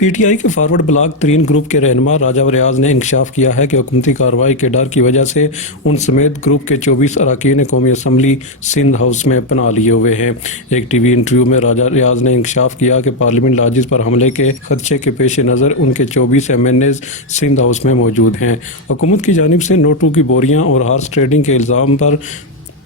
P T I کے forward block ترین group کے رہنما راجہ ریاض نے انکشاف کیا ہے کہ حکومتی کارروائی کے ڈر کی وجہ سے ان سمیت گروپ کے 24 اراکین قومی اسمبلی سندھ ہاؤس میں پناہ لیے ہوئے ہیں۔ ایک ٹی وی انٹرویو میں راجہ ریاض نے انکشاف کیا کہ پارلیمنٹ لاجز پر حملے کے خدشے کے پیش نظر ان کے 24 MNAs Sindh house میں موجود ہیں۔ حکومت کی جانب سے نوٹوں کی بوریاں اور ہارس ٹریڈنگ کے الزام پر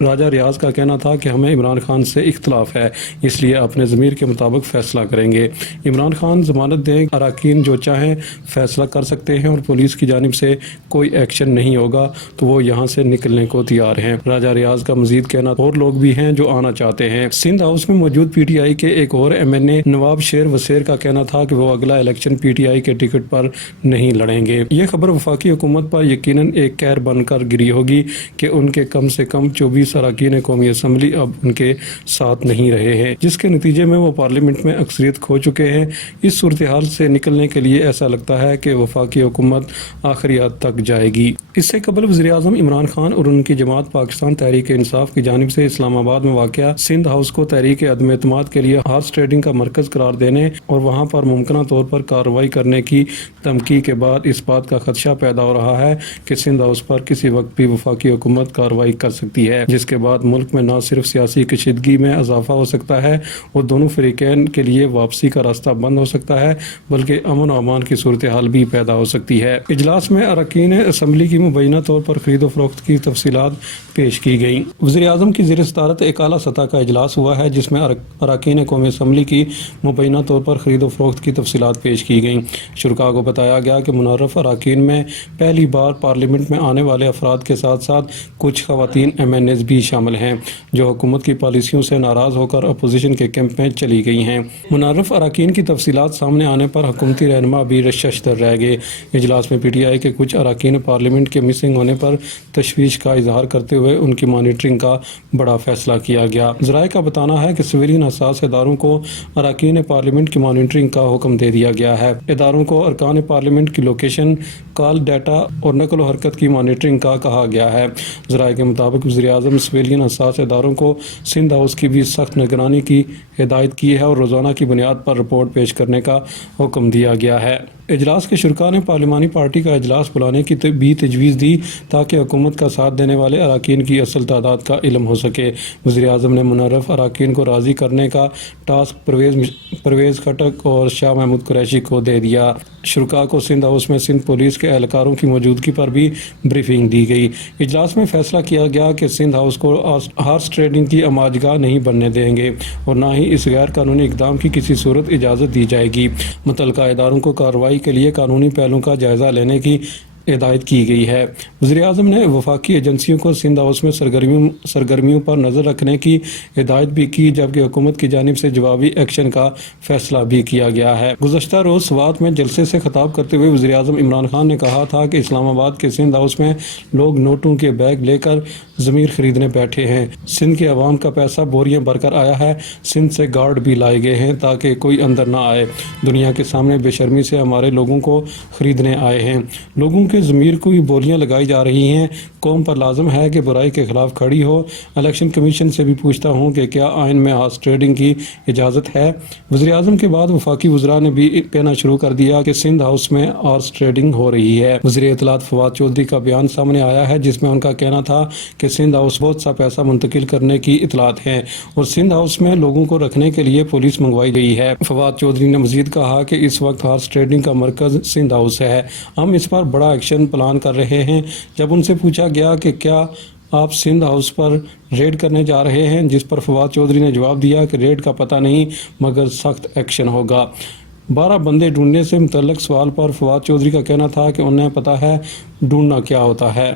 راجہ ریاض کا کہنا تھا کہ ہمیں عمران خان سے اختلاف ہے، اس لیے اپنے ضمیر کے مطابق فیصلہ کریں گے۔ عمران خان ضمانت دیں، اراکین جو چاہیں فیصلہ کر سکتے ہیں اور پولیس کی جانب سے کوئی ایکشن نہیں ہوگا تو وہ یہاں سے نکلنے کو تیار ہیں۔ راجہ ریاض کا مزید کہنا اور لوگ بھی ہیں جو آنا چاہتے ہیں۔ سندھ ہاؤس میں موجود پی ٹی آئی کے ایک اور ایم این اے نواب شیر وسیر کا کہنا تھا کہ وہ اگلا الیکشن پی ٹی آئی کے ٹکٹ پر نہیں لڑیں گے۔ یہ خبر وفاقی حکومت پر یقیناً ایک قہر بن کر گری ہوگی کہ ان کے کم سے کم 24 اراکین قومی اسمبلی اب ان کے ساتھ نہیں رہے ہیں، جس کے نتیجے میں وہ پارلیمنٹ میں اکثریت کھو چکے ہیں۔ اس صورتحال سے نکلنے کے لیے ایسا لگتا ہے کہ وفاقی حکومت آخری حد تک جائے گی۔ اس سے قبل وزیر اعظم عمران خان اور ان کی جماعت پاکستان تحریک انصاف کی جانب سے اسلام آباد میں واقع سندھ ہاؤس کو تحریک عدم اعتماد کے لیے ہارس ٹریڈنگ کا مرکز قرار دینے اور وہاں پر ممکنہ طور پر کارروائی کرنے کی دھمکی کے بعد اس بات کا خدشہ پیدا ہو رہا ہے کہ سندھ ہاؤس پر کسی وقت بھی وفاقی حکومت کارروائی کر سکتی ہے، جس کے بعد ملک میں نہ صرف سیاسی کشیدگی میں اضافہ ہو سکتا ہے اور دونوں فریقین کے لیے واپسی کا راستہ بند ہو سکتا ہے، بلکہ امن و امان کی صورتحال بھی پیدا ہو سکتی ہے۔ اجلاس میں اراکین اسمبلی کی مبینہ طور پر خرید و فروخت کی تفصیلات پیش کی گئیں۔ وزیر اعظم کی زیر صدارت ایک اعلیٰ سطح کا اجلاس ہوا ہے جس میں اراکین قومی اسمبلی کی مبینہ طور پر خرید و فروخت کی تفصیلات پیش کی گئیں۔ شرکاء کو بتایا گیا کہ منعرف اراکین میں پہلی بار پارلیمنٹ میں آنے والے افراد کے ساتھ ساتھ کچھ خواتین ایم این ایز بھی شامل ہیں جو حکومت کی پالیسیوں سے ناراض ہو کر اپوزیشن کے کیمپ میں چلی گئی ہیں۔ منعرف اراکین کی تفصیلات سامنے آنے پر حکومتی رہنما بھی ششدر رہ گئے۔ اجلاس میں پی ٹی آئی کے کچھ اراکین پارلیمنٹ کے مسنگ ہونے پر تشویش کا اظہار کرتے ہوئے ان کی مانیٹرنگ کا بڑا فیصلہ کیا گیا۔ ذرائع کا بتانا ہے کہ سویلین حساس اداروں کو اراکین پارلیمنٹ کی مانیٹرنگ کا حکم دے دیا گیا ہے۔ اداروں کو ارکان پارلیمنٹ کی لوکیشن، کال ڈیٹا اور نقل و حرکت کی مانیٹرنگ کا کہا گیا ہے۔ ذرائع کے مطابق وزیر اعظم سویلین حساس اداروں کو سندھ ہاؤس کی بھی سخت نگرانی کی ہدایت کی ہے اور روزانہ کی بنیاد پر رپورٹ پیش کرنے کا حکم دیا گیا ہے۔ اجلاس کے شرکاء نے پارلیمانی پارٹی کا اجلاس بلانے کی بھی تجویز دی تاکہ حکومت کا ساتھ دینے والے اراکین کی اصل تعداد کا علم ہو سکے۔ وزیر اعظم نے منعرف اراکین کو راضی کرنے کا ٹاسک پرویز خٹک اور شاہ محمود قریشی کو دے دیا۔ شرکاء کو سندھ ہاؤس میں سندھ پولیس کے اہلکاروں کی موجودگی پر بھی بریفنگ دی گئی۔ اجلاس میں فیصلہ کیا گیا کہ سندھ ہاؤس کو ہارس ٹریڈنگ کی آماجگاہ نہیں بننے دیں گے اور نہ ہی اس غیر قانونی اقدام کی کسی صورت اجازت دی جائے گی۔ متعلقہ اداروں کو کارروائی کے لیے قانونی پہلوؤں کا جائزہ لینے کی ہدایت کی گئی ہے۔ وزیر اعظم نے وفاقی ایجنسیوں کو سندھ ہاؤس میں سرگرمیوں پر نظر رکھنے کی ہدایت بھی کی، جبکہ حکومت کی جانب سے جوابی ایکشن کا فیصلہ بھی کیا گیا ہے۔ گزشتہ روز سوات میں جلسے سے خطاب کرتے ہوئے وزیر اعظم عمران خان نے کہا تھا کہ اسلام آباد کے سندھ ہاؤس میں لوگ نوٹوں کے بیگ لے کر ضمیر خریدنے بیٹھے ہیں۔ سندھ کے عوام کا پیسہ بوریاں بھر کر آیا ہے۔ سندھ سے گارڈ بھی لائے گئے ہیں تاکہ کوئی اندر نہ آئے۔ دنیا کے سامنے بے شرمی سے ہمارے لوگوں کو خریدنے آئے ہیں۔ لوگوں کے ضمیر کو بھی بولیاں لگائی جا رہی ہیں۔ قوم پر لازم ہے کہ برائی کے خلاف کھڑی ہو۔ الیکشن کمیشن سے بھی پوچھتا ہوں کہ کیا آئین میں ہارس ٹریڈنگ کی اجازت ہے؟ وزیر اعظم کے بعد وفاقی وزراء نے بھی کہنا شروع کر دیا کہ سندھ ہاؤس میں ہارس ٹریڈنگ ہو رہی ہے۔ وزیر اطلاعات فواد چودھری کا بیان سامنے آیا ہے جس میں ان کا کہنا تھا کہ سندھ ہاؤس بہت سا پیسہ منتقل کرنے کی اطلاعات ہیں اور سندھ ہاؤس میں لوگوں کو رکھنے کے لیے پولیس منگوائی گئی ہے۔ فواد چودھری نے مزید کہا کہ اس وقت ہارس ٹریڈنگ کا مرکز سندھ ہاؤس ہے۔ ہم اس پر بڑا ایکشن پلان کر رہے ہیں۔ جب ان سے پوچھا گیا کہ کیا آپ سندھ ہاؤس پر ریڈ کرنے جا رہے ہیں، جس پر فواد چودھری نے جواب دیا کہ ریڈ کا پتہ نہیں مگر سخت ایکشن ہوگا۔ 12 بندے ڈھونڈنے سے متعلق سوال پر فواد چودھری کا کہنا تھا کہ انہیں پتہ ہے ڈھونڈنا کیا ہوتا ہے۔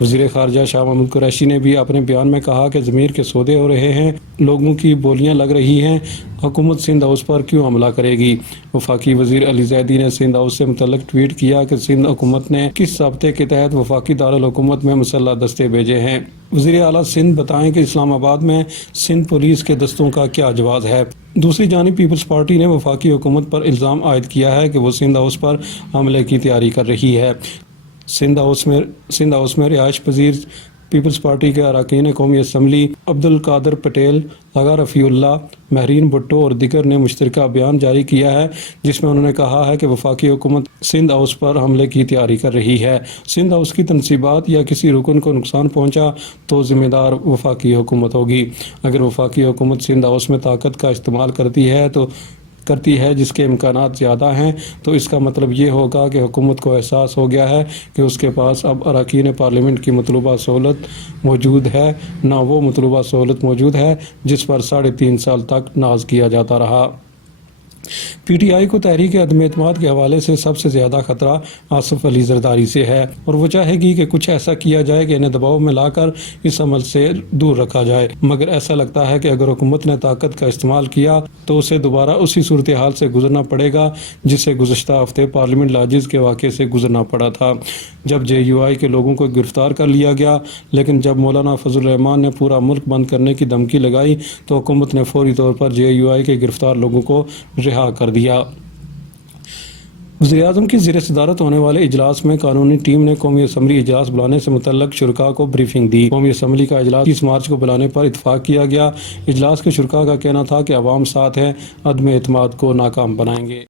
وزیر خارجہ شاہ محمود قریشی نے بھی اپنے بیان میں کہا کہ ضمیر کے سودے ہو رہے ہیں، لوگوں کی بولیاں لگ رہی ہیں، حکومت سندھ ہاؤس پر کیوں حملہ کرے گی؟ وفاقی وزیر علی زیدی نے سندھ ہاؤس سے متعلق ٹویٹ کیا کہ سندھ حکومت نے کس ضابطے کے تحت وفاقی دارالحکومت میں مسلح دستے بھیجے ہیں؟ وزیر اعلیٰ سندھ بتائیں کہ اسلام آباد میں سندھ پولیس کے دستوں کا کیا جواز ہے؟ دوسری جانب پیپلز پارٹی نے وفاقی حکومت پر الزام عائد کیا ہے کہ وہ سندھ ہاؤس پر حملے کی تیاری کر رہی ہے۔ سندھ ہاؤس میں رہائش پذیر پیپلز پارٹی کے اراکین قومی اسمبلی عبدالقادر پٹیل، آغا رفیع اللہ، مہرین بھٹو اور دیگر نے مشترکہ بیان جاری کیا ہے، جس میں انہوں نے کہا ہے کہ وفاقی حکومت سندھ ہاؤس پر حملے کی تیاری کر رہی ہے۔ سندھ ہاؤس کی تنصیبات یا کسی رکن کو نقصان پہنچا تو ذمہ دار وفاقی حکومت ہوگی۔ اگر وفاقی حکومت سندھ ہاؤس میں طاقت کا استعمال کرتی ہے جس کے امکانات زیادہ ہیں، تو اس کا مطلب یہ ہوگا کہ حکومت کو احساس ہو گیا ہے کہ اس کے پاس اب اراکین پارلیمنٹ کی مطلوبہ سہولت موجود ہے، نہ وہ مطلوبہ سہولت موجود ہے جس پر 3.5 سال تک ناز کیا جاتا رہا۔ پی ٹی آئی کو تحریک عدم اعتماد کے حوالے سے سب سے زیادہ خطرہ آصف علی زرداری سے ہے، اور وہ چاہے گی کہ کچھ ایسا کیا جائے کہ انہیں دباؤ میں لا کر اس عمل سے دور رکھا جائے، مگر ایسا لگتا ہے کہ اگر حکومت نے طاقت کا استعمال کیا تو اسے دوبارہ اسی صورتحال سے گزرنا پڑے گا جس سے گزشتہ ہفتے پارلیمنٹ لاجز کے واقعے سے گزرنا پڑا تھا، جب جے یو آئی کے لوگوں کو گرفتار کر لیا گیا، لیکن جب مولانا فضل الرحمان نے پورا ملک بند کرنے کی دھمکی لگائی تو حکومت نے فوری طور پر جے یو آئی کے گرفتار لوگوں کو رہا کر دیا۔ وزیراعظم کی زیر صدارت ہونے والے اجلاس میں قانونی ٹیم نے قومی اسمبلی اجلاس بلانے سے متعلق شرکاء کو بریفنگ دی۔ قومی اسمبلی کا اجلاس 30 مارچ کو بلانے پر اتفاق کیا گیا۔ اجلاس کے شرکاء کا کہنا تھا کہ عوام ساتھ ہیں، عدم اعتماد کو ناکام بنائیں گے۔